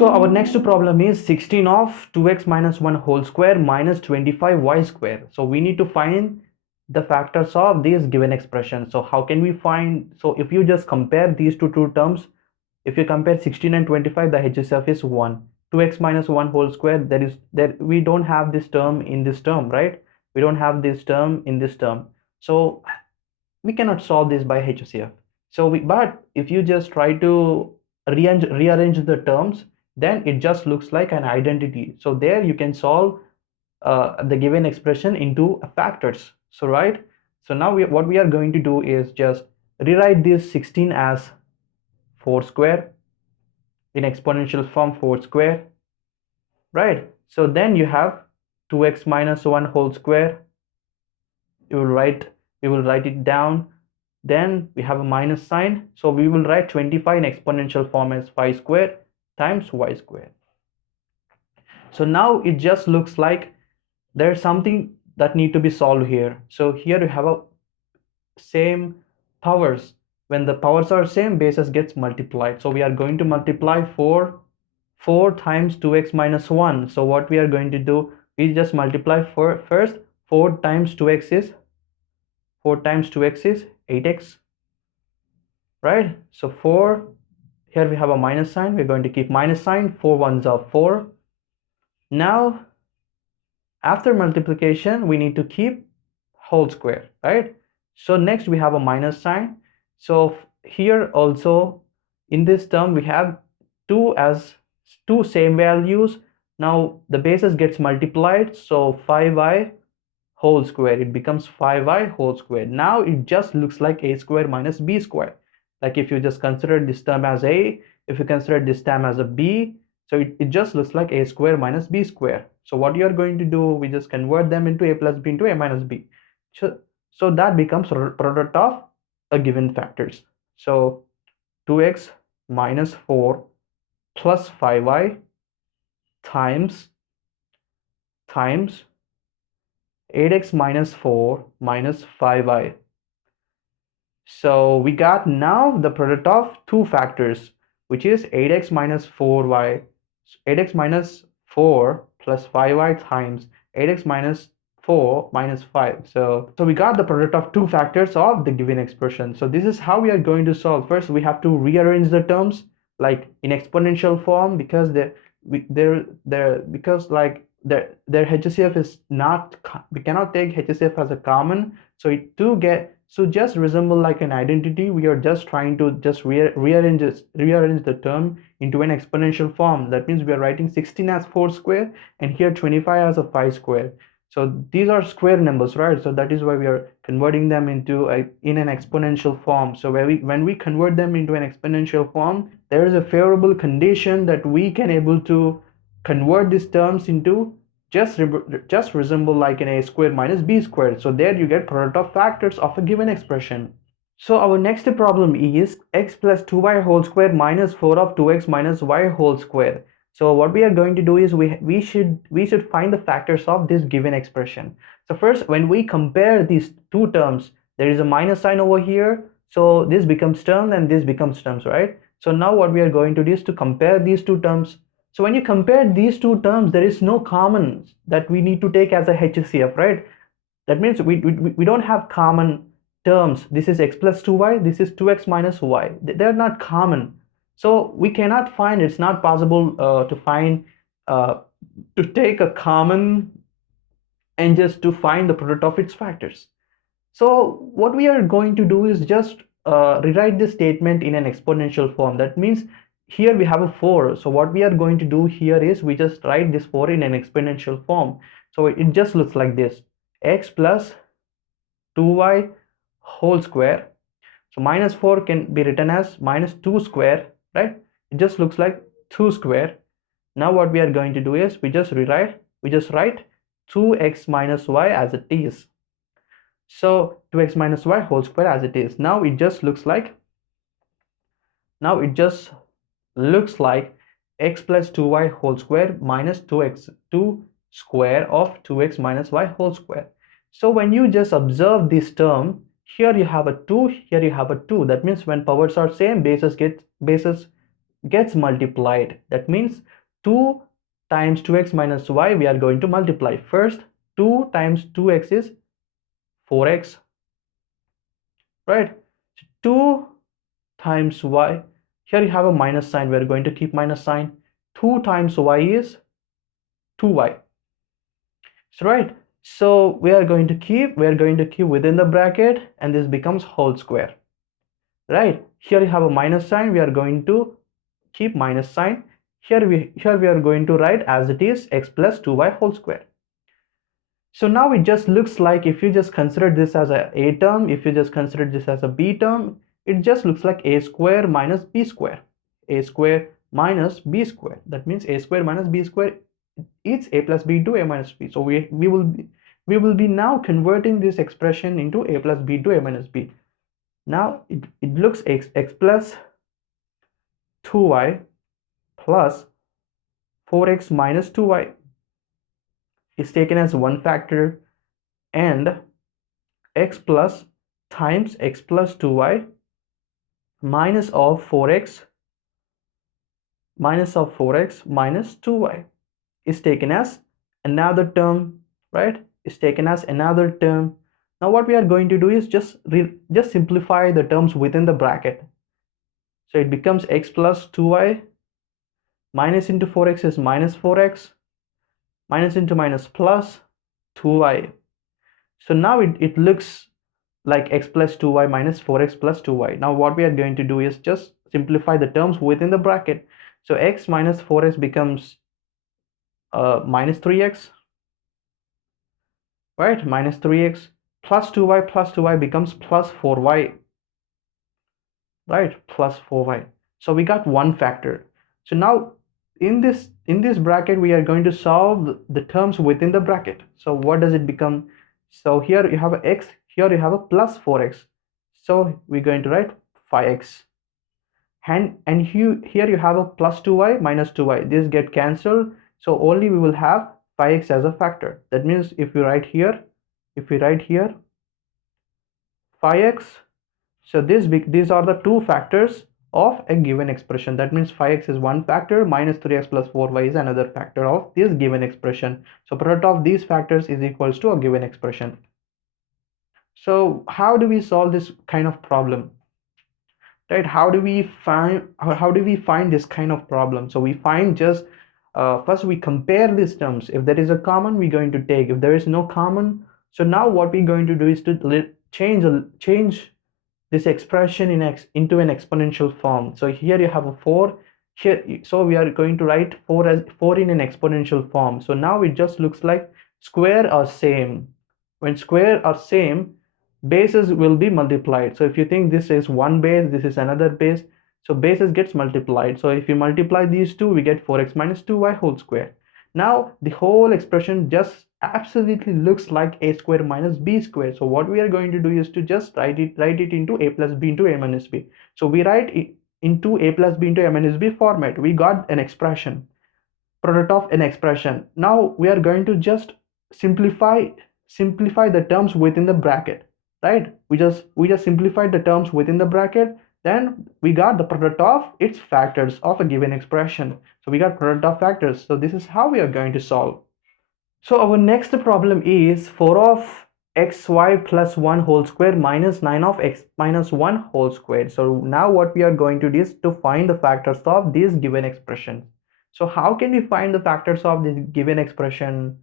So our next problem is 16 of 2x minus 1 whole square minus 25y square. So we need to find the factors of this given expression. So how can we find? So if you just compare these two terms, if you compare 16 and 25, the HCF is 1. 2x minus 1 whole square, there we don't have this term in this term, right? We don't have this term in this term. So we cannot solve this by HCF. But if you just try to rearrange the terms, then it just looks like an identity. So there you can solve the given expression into factors. So right. So now what we are going to do is just rewrite this 16 as 4 square in exponential form 4 square, right? So then you have 2x minus 1 whole square. You will write it down. Then we have a minus sign, so we will write 25 in exponential form as 5 square times y square. So now it just looks like there's something that need to be solved here. So here you have a same powers. When the powers are same, bases gets multiplied. So we are going to multiply 4 times 2x minus 1. So what we are going to do, we just multiply first 4 times 2x is 8x, right? So 4, here we have a minus sign, we're going to keep minus sign, 4 ones are 4. Now after multiplication we need to keep whole square, right? So next we have a minus sign. So here also in this term we have 2 as 2 same values. Now the bases gets multiplied, so 5y whole square, it becomes 5y whole square. Now it just looks like a square minus b square. Like if you just consider this term as a, if you consider this term as a b, so it just looks like a square minus b square. So what you are going to do, we just convert them into a plus b into a minus b. So that becomes product of a given factors. So 2x minus 4 plus 5y times 8x minus 4 minus 5y. So we got now the product of two factors, which is 8x minus 4y, 8x minus 4 plus 5y times 8x minus 4 minus 5. So we got the product of two factors of the given expression. So this is how we are going to solve. First, we have to rearrange the terms like in exponential form, because their HCF is not, we cannot take HCF as a common. So so just resemble like an identity, we are just trying to just rearrange the term into an exponential form. That means we are writing 16 as 4 square and here 25 as a 5 square. So these are square numbers, right? So that is why we are converting them into in an exponential form. So when we convert them into an exponential form, there is a favorable condition that we can able to convert these terms into just resemble like an a square minus b squared. So there you get product of factors of a given expression. So our next problem is x plus 2y whole square minus 4 of 2x minus y whole square. So what we are going to do is we should find the factors of this given expression. So first, when we compare these two terms, there is a minus sign over here, so this becomes term and this becomes terms, right? So now what we are going to do is to compare these two terms. So when you compare these two terms, there is no common that we need to take as a HCF, right? That means we don't have common terms. This is x plus 2y, this is 2x minus y. They're not common. So we cannot find, it's not possible to find, to take a common and just to find the product of its factors. So what we are going to do is just rewrite this statement in an exponential form. That means here we have a 4. So what we are going to do here is we just write this 4 in an exponential form. So it just looks like this: x plus 2y whole square. So minus 4 can be written as minus 2 square, right? It just looks like 2 square. Now what we are going to do is we just write 2x minus y as it is. So 2x minus y whole square as it is. Now it just looks like x plus 2y whole square minus 2 square of 2x minus y whole square. So when you just observe this term, here you have a 2, here you have a 2. That means when powers are same, bases gets multiplied. That means 2 times 2x minus y, we are going to multiply. First, 2 times 2x is 4x, right? 2 times y, here you have a minus sign, we are going to keep minus sign. 2 times y is 2y. So right, so we are going to keep within the bracket, and this becomes whole square, right? Here you have a minus sign, we are going to keep minus sign. Here we are going to write as it is, x plus 2y whole square. So now it just looks like, if you just consider this as a term, if you just consider this as a b term, it just looks like a square minus b square. A square minus b square. That means a square minus b square is a plus b into a minus b. So we will be now converting this expression into a plus b into a minus b. Now it looks x plus 2y plus 4x minus 2y is taken as one factor, and x plus times x plus 2y minus of 4x minus 2y is taken as another term, right? Is taken as another term. Now what we are going to do is just simplify the terms within the bracket. So it becomes x plus 2y minus into 4x is minus 4x, minus into minus plus 2y. So now it looks like x plus 2y minus 4x plus 2y. Now what we are going to do is just simplify the terms within the bracket. So x minus 4x becomes minus 3x, right? Minus 3x plus 2y becomes plus 4y, right? Plus 4y. So we got one factor. So now in this bracket, we are going to solve the terms within the bracket. So what does it become? So here you have a x, here you have a plus 4x. So we're going to write 5x. And here you have a plus 2y minus 2y. This get cancelled. So only we will have 5x as a factor. That means if we write here 5x, so these are the two factors of a given expression. That means 5x is one factor, minus 3x plus 4y is another factor of this given expression. So product of these factors is equals to a given expression. So how do we solve this kind of problem, right? How do we find this kind of problem? So we find just first we compare these terms. If there is a common, we're going to take. If there is no common, so now what we're going to do is to change this expression into an exponential form. So here you have a 4 here, so we are going to write 4 as 4 in an exponential form. So now it just looks like square are same. When square are same, bases will be multiplied. So if you think this is one base, this is another base, so bases gets multiplied. So if you multiply these two, we get 4x minus 2y whole square. Now the whole expression just absolutely looks like a square minus b square. So what we are going to do is to just write it into a plus b into a minus b. So we write it into a plus b into a minus b format. We got an expression, product of an expression. Now we are going to just simplify the terms within the bracket, right? We just simplified the terms within the bracket. Then we got the product of its factors of a given expression. So we got product of factors. So this is how we are going to solve. So our next problem is 4 of xy plus 1 whole square minus 9 of x minus 1 whole square. So now what we are going to do is to find the factors of this given expression. So how can we find the factors of this given expression?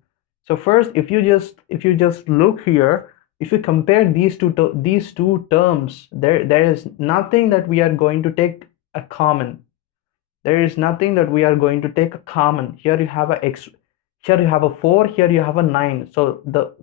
So first, if you just look here, if you compare these two terms, there is nothing that we are going to take a common. There is nothing that we are going to take a common. Here you have a x, here you have a 4, here you have a 9. So the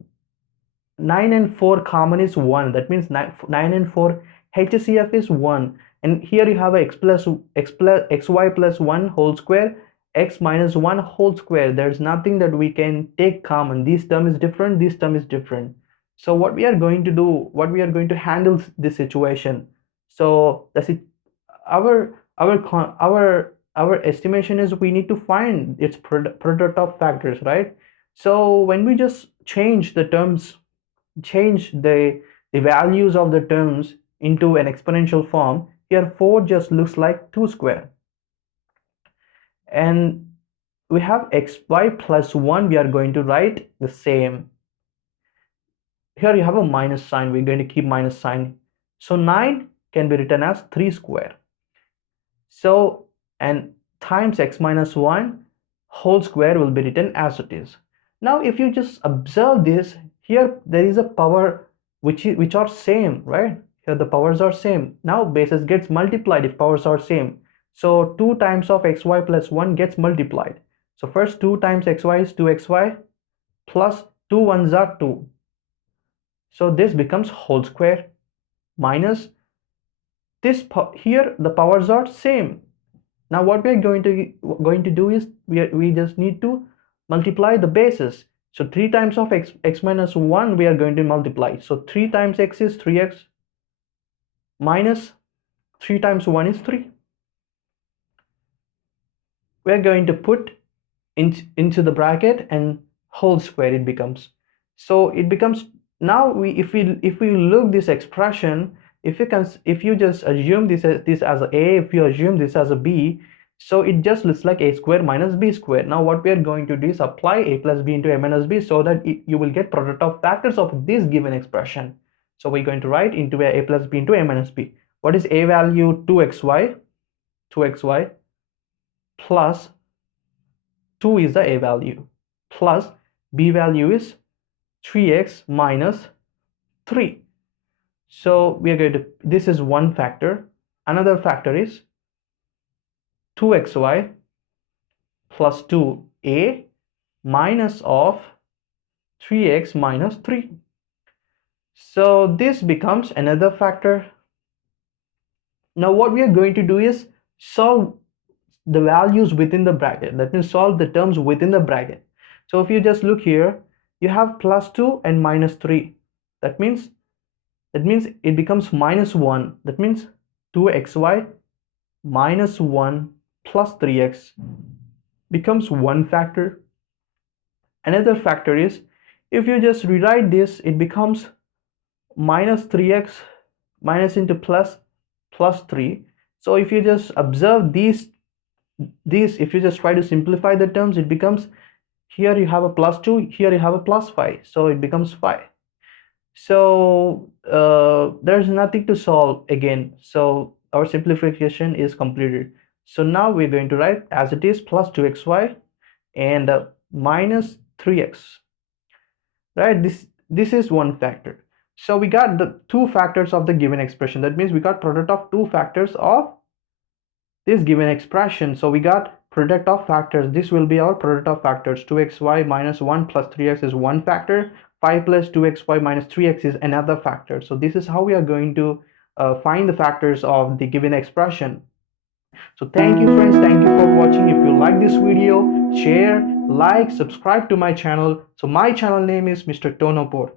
9 and 4 common is 1. That means 9 and 4 HCF is 1. And here you have a xy plus 1 whole square, x minus 1 whole square. There's nothing that we can take common. This term is different, this term is different. So what we are going to do, what we are going to handle this situation. So that's it. Our estimation is we need to find its product of factors, right? So when we just change the terms, change the values of the terms into an exponential form, here 4 just looks like 2 square, and we have xy plus 1, we are going to write the same. Here you have a minus sign, we're going to keep minus sign. So 9 can be written as 3 square. So, and times x minus 1 whole square will be written as it is. Now if you just observe this, here there is a power which are same, right? Here the powers are same. Now bases gets multiplied if powers are same. So 2 times of xy plus 1 gets multiplied. So first 2 times xy is 2xy plus 2 ones are 2. So this becomes whole square minus this, here the powers are same. Now what we're going to do is we just need to multiply the bases. So 3 times of x minus 1 we are going to multiply. So 3 times x is 3x minus 3 times 1 is 3. We're going to put into the bracket and whole square it becomes. So it becomes, now if we look this expression, if you just assume this as a, if you assume this as a b, so it just looks like a square minus b square. Now what we are going to do is apply a plus b into a minus b so that you will get product of factors of this given expression. So we're going to write into a plus b into a minus b. What is a value? 2xy plus 2 is the a value, plus b value is 3x minus 3. So we are going to, this is one factor. Another factor is 2xy plus 2a minus of 3x minus 3. So this becomes another factor. Now what we are going to do is solve the values within the bracket. That means solve the terms within the bracket. So if you just look here, you have plus 2 and minus 3. That means it becomes minus 1. That means 2xy minus 1 plus 3x becomes one factor. Another factor is, if you just rewrite this, it becomes minus 3x minus into plus 3. So if you just observe these, if you just try to simplify the terms, it becomes, here you have a plus 2, here you have a plus 5, so it becomes 5. So there's nothing to solve again, so our simplification is completed. So now we're going to write as it is, plus 2xy and minus 3x, right? This is one factor. So we got the two factors of the given expression. That means we got product of two factors of this given expression. So we got product of factors. This will be our product of factors. 2xy minus 1 plus 3x is one factor. 5 plus 2xy minus 3x is another factor. So this is how we are going to find the factors of the given expression. So thank you friends, thank you for watching. If you like this video, share, like, subscribe to my channel. So my channel name is Mr. Tonopore.